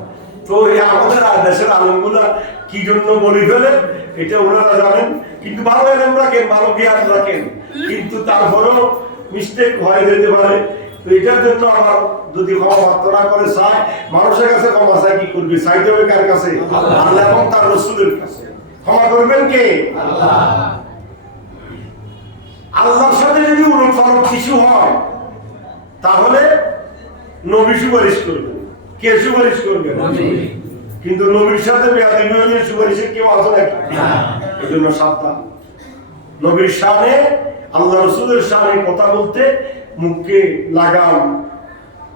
তো এই আমাদের দেশের আলেমগুলা কি জন্য বলি ফেলে এটা ওনারা জানেন, কিন্তু ভালো এলেম রাখেন, ভালো জ্ঞান রাখেন, কিন্তু তারপরেও মিস্টেক হয়ে যেতে পারে। তো এটার জন্য আমার যদি ক্ষমা প্রার্থনা করে চায়, মানুষের কাছে ক্ষমা চাই কি করবে? চাইতে হবে কার কাছে? আল্লাহ এবং তার রাসূলের কাছে। ক্ষমা করবেন কে? আল্লাহ। আল্লাহর সাথে যদি উলটপালট কিছু হয় তাহলে নবী সুপারিশ করবেন। কে সুপারিশ করবেন? কিন্তু নবীর সাথে বেয়াদবি হলে সুপারিশের কেউ আছে নাকি? এই জন্য সাবধান। নবীর শানে, আল্লাহ রাসূলের শানে কথা বলতে মুখে লাগাম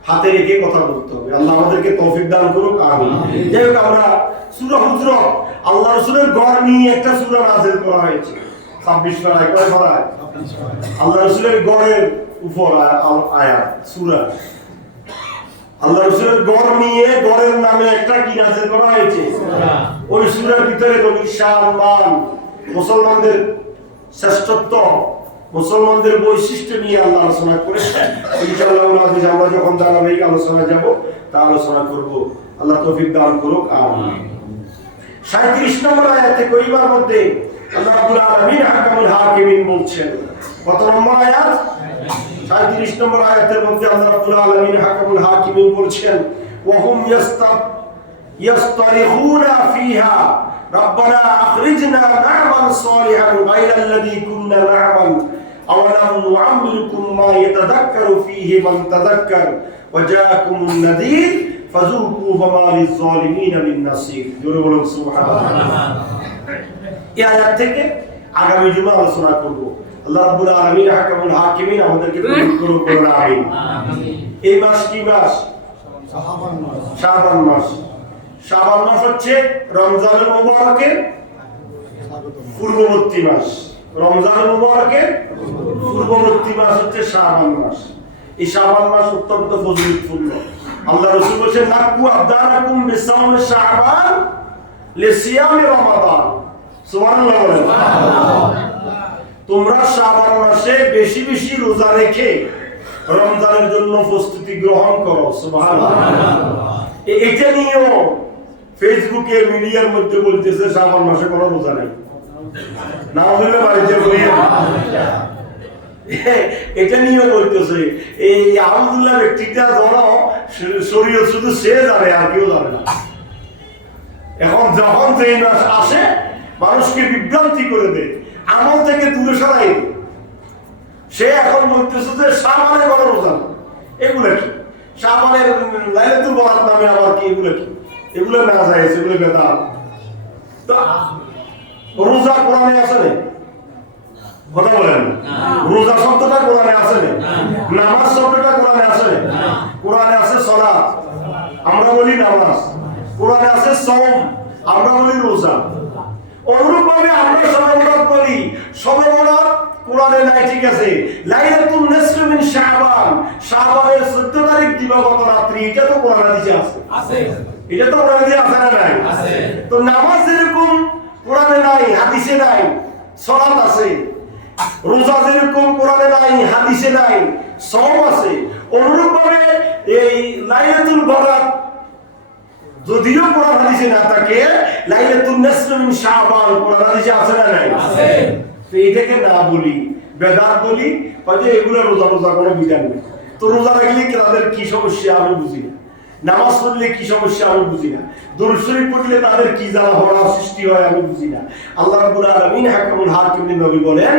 হাতে রেখে কথা বলতে হবে। আল্লাহ আমাদেরকে তৌফিক দান করুক, আমিন। যাই হোক, আমরা সূরা হুজুরাত, আল্লাহ রাসূলের গড় নিয়ে একটা সূরা নাযিল করা হয়েছে। 26 পারায়, কয় পারায়? আল্লাহ রাসূলের গড়ের উপর আয়াত সূরা। আল্লাহ রাসূলের গড় নিয়ে, গড়ের নামে একটা কি নাযিল করা হয়েছে? ওই সূরার ভিতরে নবীর শান, মান, মুসলমানদের শ্রেষ্ঠত্ব, মুসলমানদের বৈশিষ্ট্য নিয়ে আল্লাহ আলোচনা করেছেন। ইনশাআল্লাহ আমরা যখন ধারাবাহিক আলোচনা যাব তা আলোচনা করব। আল্লাহ তৌফিক দান করুক, আমিন। 37 নম্বর আয়াতে করিবার মধ্যে আল্লাহ রাব্বুল আলামিন হাকামুল হাকিমিন বলছেন। কত নম্বর আয়াত? 37 নম্বর আয়াতের মধ্যে আল্লাহ রাব্বুল আলামিন হাকামুল হাকিমিন বলছেন, ওয়া হুম ইয়াস্তারিখুনা ফিহা রাব্বানা আখরিজনা না'মাল সালিহান গায়রাল্লাযী কুননা না'মাল আওয়ালাম নু'আম্মিরকুম মা ইয়াতাযাক্কারু ফীহি মান তাযাক্কার ওয়া জাআকুমুন নাযীর ফাযুকু ফামা লিয-যালিমিনা মিন নাসীর। জোরে বলুন সুবহানাল্লাহ। এই আয়াত থেকে আগামী জুমা আলোচনা করব। আল্লাহ রাব্বুল আলামিন হাকামুল হাকিমিন আমাদেরকে কবুল করুন, আমিন। এই মাস কি মাস? শাবান মাস। শাবান মাস। শাবান মাস হচ্ছে রমজানুল মুবারকের পূর্ববর্তী মাস। রমজানুল মুবারকের পূর্ববর্তী মাস হচ্ছে শাবান মাস। এই শাবান মাস অত্যন্ত ফজিলতপূর্ণ। আল্লাহ রাসূল বলেছেন, নাকু আবদানাকুম বিসাওমি শাবান লিসিয়ামি রমাদান। সুবহানাল্লাহ বলেন। তোমরা শাবান মাসে বেশি বেশি রোজা রেখে রমজানের জন্য প্রস্তুতি গ্রহণ করো। সুবহানাল্লাহ। এটা নিয়েও ফেসবুকে, মিডিয়ার মধ্যে বলতেছে শাবান মাসে কোনো রোজা নেই। না হলে বাড়িতে বলিয়ে এটা নিয়েও বলতেছে। এই আলহামদুলিল্লাহ ব্যক্তিটা ধরো শরীয়ত শুধু সে জানে, আর কেউ জানে না। এখন যখন যে মাস আসে মানুষকে বিভ্রান্তি করে দেয়, আমল থেকে দূরে সরাই। সে এখন বলতেছে যে শাবানে কোনো রোজা নেই। এগুলো কি? শাবানের লাইলাতুল বরাত নামে আবার কি? এগুলো কি? এগুলো না যায়, এগুলো বেদাত। তো রোজা কোরআনে আছে না? কথা বলেন। রোজা শব্দটা কোরআনে আছে না? নামাজ শব্দটা কোরআনে আছে না? কোরআনে আছে সালাত, আমরা বলি নামাজ। কোরআনে আছে সাওম, আমরা বলি রোজা। অনুরূপভাবে আমরা শবে বরাত বলি। শবে বরাত কোরআনে নাই, ঠিক আছে। লাইলাতুন নিসফি মিন শাবান, শাবানের 14 তারিখ দিবাগত রাত্রি, এটা তো কোরআনে হাদিসে আছে। আছে। এটা তো কোরআনে আছে না? নাই। আছে। তো নামাজ যেরকম কোরআনে নাই, হাদিসে নাই, সালাত আছে। রোজা যেরকম কোরআনে নাই, হাদিসে নাই, সাওম আছে। অনুরূপভাবে এই লাইলাতুল বরাত যদিও কোরআন হাদিসে না থাকে, লাইলাতুন নিসফি মিন শাবান কোরআন হাদিসে আছে না? নাই। আছে। তো এটাকে না বলি, বেদাত বলি, হয়তো এগুলো রোজা কোনো বিধান নেই। তো রোজা রাখলে তাদের কি সমস্যা আমি বুঝি না। নামাজ পড়লে কি সমস্যা আমি বুঝি না। দুরূদ শরীফ পড়লে তাদের কি জ্বালা হওয়া সৃষ্টি হয় আমি বুঝি না। আল্লাহ রাব্বুল আলামিন হাকামুল হাকিমিন নবী বলেন,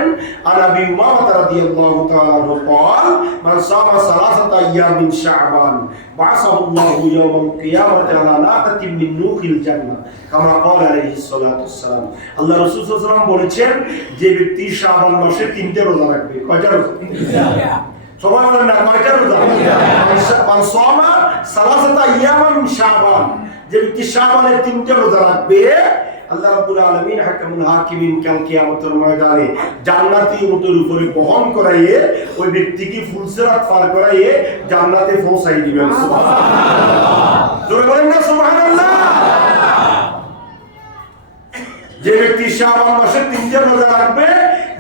আন আবি উমামা রাদিয়াল্লাহু তাআলা আনহু قال من صام ثلاثه ايام من شعبان بعثه الله يوم القيامه على ناقه من نوق الجنه كما قال عليه الصلاه والسلام। আল্লাহ রাসূল সাল্লাল্লাহু আলাইহি ওয়াসাল্লাম বলেছেন, যে ব্যক্তি শাবান মাসে 3টা রোজা রাখবে। কয়টা রোজা? 3টা। সবাই বলেন না, কয়টা রোজা? মান সামা সালাসাতা আইয়ামান মিন শাবান, যে ব্যক্তি শাবানের 3টা রোজা রাখবে, আল্লাহ রাব্বুল আলামিন হাকামুল হাকিমিন কাল কিয়ামতের ময়দানে জান্নাতি উটের উপরে বহন করাইয়ে ওই ব্যক্তিকে ফুলসিরাত পার করাইয়ে জান্নাতে পৌঁছাই দিবেন। সুবহানাল্লাহ, জোরে বলেন না সুবহানাল্লাহ। যে ব্যক্তি শাবান মাসে 3টা রোজা রাখবে,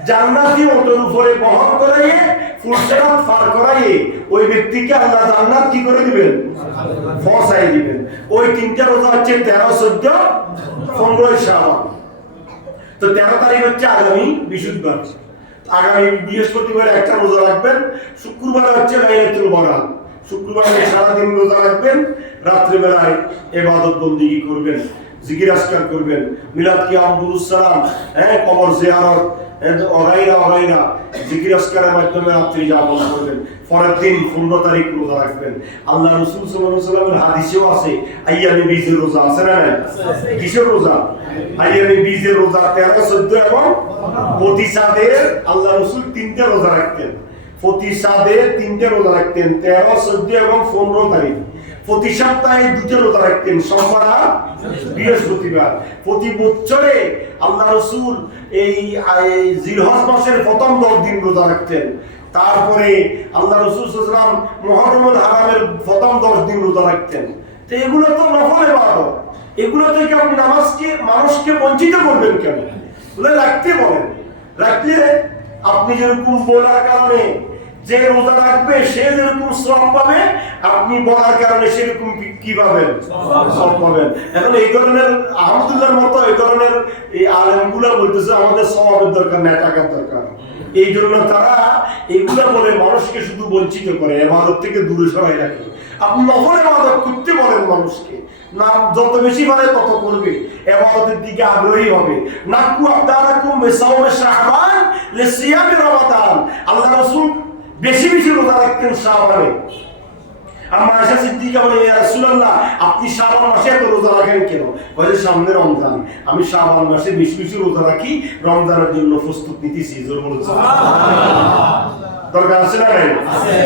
জান্নাতি উটের উপরে বহন করাইয়ে ফুলসিরাত পার করাইয়ে ওই ব্যক্তিকে আল্লাহ জান্নাত কি করে দিবেন? পৌঁছাই দিবেন। ওই 3টা রোজা হচ্ছে 13, 14, 15 শাবান। তো 13 তারিখ হচ্ছে আগামী বৃহস্পতিবার। আগামী বৃহস্পতিবার একটা রোজা রাখবেন। শুক্রবার হচ্ছে লাইলাতুল বরাত। শুক্রবারে সারাদিন রোজা রাখবেন, রাত্রে বেলায় ইবাদত বন্দেগী করবেন, জিকির আজকার করবেন, মিলাদ কিয়াম দুরুদ সালাম, কবর জিয়ারত, অগাইরা জিকির আজকারের মাধ্যমে রাত্রি যাপন করবেন। পরের দিন 15 তারিখ রোজা রাখবেন। আল্লাহ রাসূল সাল্লাল্লাহু আলাইহি ওয়াসাল্লামের হাদিসেও আছে আইয়ামে বীজের রোজা, আছে না নাই? কিসের রোজা? আইয়ামে বীজের রোজা 13, 14 এবং প্রতি সাদের আল্লাহ রাসূল 3টা রোজা রাখতেন। প্রতি সাদে 3টা রোজা রাখতেন, 13, 14 এবং 15 তারিখ। প্রতি সপ্তাহে 2টা রোজা রাখতেন, সোমবার আর বৃহস্পতিবার। প্রতি বছরে আল্লাহ রাসূল এই জিলহজ মাসের প্রথম 10 দিন রোজা রাখতেন। তারপরে আল্লাহ রাসূল সাল্লাল্লাহু আলাইহি ওয়াসাল্লাম মুহররমুল হারামের প্রথম 10 দিন রোজা রাখতেন। তো এগুলো তো নফল ইবাদত, এগুলো থেকে আপনি মানুষকে বঞ্চিত করবেন কেন? বলে রাখতে বলেন। রাখলে আপনি যেরকম বলার কারণে যে রোজা রাখবে সে যেরকম সওয়াব পাবে, আপনি বলার কারণে সেরকম কি পাবেন? সওয়াব পাবেন। এখন এই ধরনের আহমদুল্লাহর মতো এই ধরনের এই আলেমগুলা বলতেছে আমাদের সওয়াবের দরকার নাই, টাকার দরকার। এই জন্য তারা এগুলা বলে মানুষকে শুধু বঞ্চিত করে, ইবাদত থেকে দূরে সরাই রাখে। আপনি নফল ইবাদত করতে বলেন মানুষকে, না যত বেশি পারে তত করবে, ইবাদতের দিকে আগ্রহী হবে। নাকু আবদানাকুম বিসাওমি শাবান লিসিয়ামি রমাদান। আল্লাহ রাসূল বেশি বেশি রোজা রাখতেন শাবানে। আম্মা আয়েশা সিদ্দিকা বলে, ইয়া রাসূলুল্লাহ, আপনি শাবান মাসে এত রোজা রাখেন কেন? বলে, সামনে রমজান, আমি শাবান মাসে বেশি বেশি রোজা রাখি, রমজানের জন্য প্রস্তুত নিতেছি। জোর বলুন সুবহানাল্লাহ। দরকার আছে না নাই?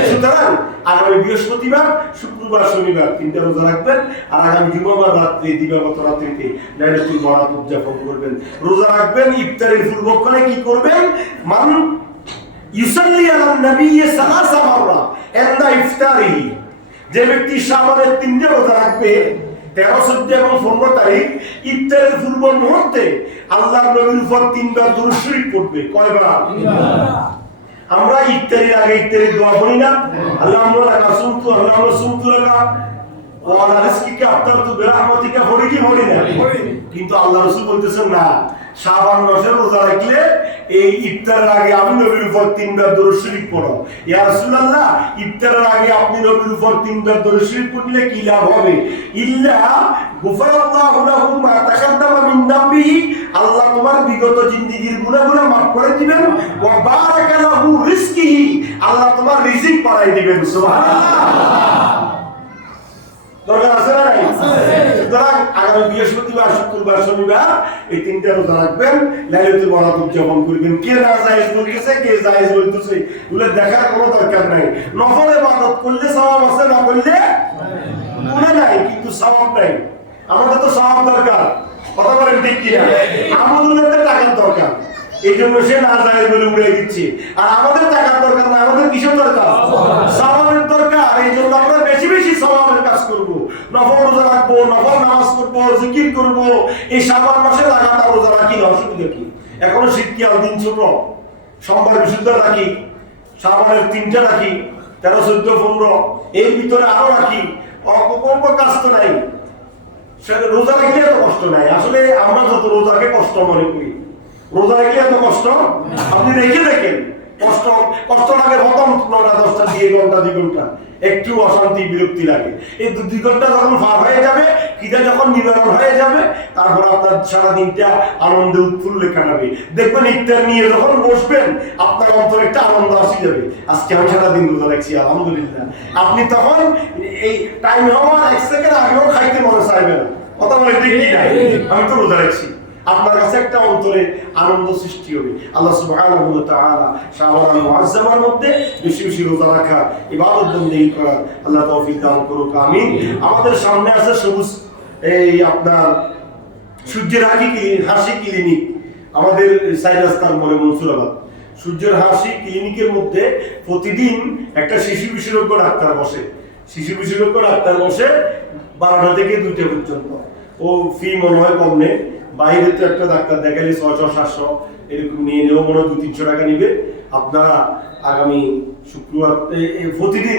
সুতরাং আগামী বৃহস্পতিবার, শুক্রবার, শনিবার 3টা রোজা রাখবেন। আর আগামী জুমাবার রাত্রে, দিবাগত রাত্রিতে লাইলাতুল বরাত উদযাপন করবেন। রোজা রাখবেন, ইফতারের পূর্বক্ষণে কি করবেন? মান ইউসাল্লি আলান নবী সালাসা মাররা ইনদা ইফতারিহি। যে ব্যক্তি শাবানের 3টা রোজা রাখবে, 13, 14 এবং 15 তারিখ, ইফতারের পূর্ব মুহূর্তে আল্লাহর নবীর উপর 3 বার দুরূদ শরীফ পড়বে। কয়বার? 3 বার। আমরা ইফতারির আগে ইফতারির দোয়া পড়ি না? আল্লাহুম্মা লাকা সুমতু, আল্লাহুম্মা সুমতু লাকা ওয়া আলা রিজকিকা আফতারতু বিরহমাতিকা, পড়ি কি পড়ি না? কিন্তু আল্লাহ রাসূল বলতেছেন না, শাবান মাসে রোজা রাখলে এই ইফতারের আগে আমি নবীর উপর 3 বার দুরূদ শরীফ পড়ো। ইয়া রাসূলুল্লাহ, ইফতারের আগে আপনি নবীর উপর 3 বার দুরূদ শরীফ পড়লে কি লাভ হবে? ইল্লা গুফরাল্লাহু লাহু মা তাকাদ্দামা মিন যামবিহি, আল্লাহ তোমার বিগত জিন্দেগীর গুনাহগুলো মাফ করে দিবেন। ওয়া বারাকা লাহু রিজকিহি, আল্লাহ তোমার রিজিক বাড়াই দিবেন। সুবহানাল্লাহ। দরকার আছে না নাই? সুতরাং আগামী বৃহস্পতিবার, শুক্রবার, শনিবার এই 3টা রোজা রাখবেন, লাইলাতুল বরাত উদযাপন করবেন। কে না জায়েজ বলতেছে, কে জায়েজ বলতেছে, এগুলো দেখার কোনো দরকার নাই। নফল ইবাদত করলে সওয়াব আছে, না করলে গুনাহ নাই, কিন্তু সওয়াব নাই। আমাদের তো সওয়াব দরকার, কথা বলেন ঠিক কি না? আমাদের টাকার দরকার, এই জন্য সে না জায়েজ বলে উড়িয়ে দিচ্ছে। আর আমাদের টাকার দরকার না, আমাদের কিসের দরকার? সওয়াবের দরকার। এই জন্য আমরা বেশি বেশি সওয়াবের কাজ করব, নফল রোজা রাখবো, নফল নামাজ পড়বো, জিকির করব। এই শাবান মাসে লাগাতার রোজা রাখি, অসুবিধা কি? এখনো শীতকাল, দিন ছোট, সোমবার বৃহস্পতিবার রাখি, শাবানের 3টা রাখি, 13, 14, 15 এর ভিতরে আরো রাখি। অল্প কাজ তো নাই, রোজা রাখলে এত কষ্ট নাই। আসলে আমরা যত রোজাকে কষ্ট মনে করি, রোজা রাখলে এত কষ্ট আপনি রেখে দেখেন। কষ্ট লাগে প্রথম 9টা 10টা, 2 ঘন্টা 2 ঘন্টা একটু অশান্তি বিরক্তি লাগে। এই 2 ঘন্টা যখন পার হয়ে যাবে, খিদে যখন নিবারণ হয়ে যাবে, তারপর আপনার সারা দিনটা আনন্দে উৎফুল্লে কাটাবে। দেখবেন ইফতার নিয়ে যখন বসবেন, আপনার অন্তরে একটা আনন্দ আসি যাবে, আজকে আমি সারাদিন রোজা রাখছি, আলহামদুলিল্লাহ। আপনি তখন এই টাইম হওয়ার 1 সেকেন্ড আগেও খাইতে মনে চাইবেন না, কথা বলে ঠিক কি নাই, আমি তো রোজা রাখছি। আপনার কাছে একটা অন্তরে আনন্দ সৃষ্টি হবে। আল্লাহ সুবহানাহু ওয়া তাআলা শাবান মুআজ্জামার মধ্যে বেশি বেশি রোজা রাখা, ইবাদত বন্দেগী করা আল্লাহ তৌফিক দান করুক, আমিন। আমাদের সামনে আছে সবুজ এই আপনার সূর্যের হাসি ক্লিনিক আমাদের সাইরাস্তান বলে মনসুরাবাদ। সূর্যের হাসি ক্লিনিকের মধ্যে প্রতিদিন একটা শিশু বিশেষজ্ঞ ডাক্তার বসে। শিশু বিশেষজ্ঞ ডাক্তার বসে 12টা থেকে 2টা পর্যন্ত। ও ফি মনে হয় কম নেই, বাইরে তো একটা ডাক্তার দেখালে 600-700 এরকম নিয়ে নেও, মনে হয় 200-300 টাকা নিবে। আপনারা আগামী শুক্রবার প্রতিদিন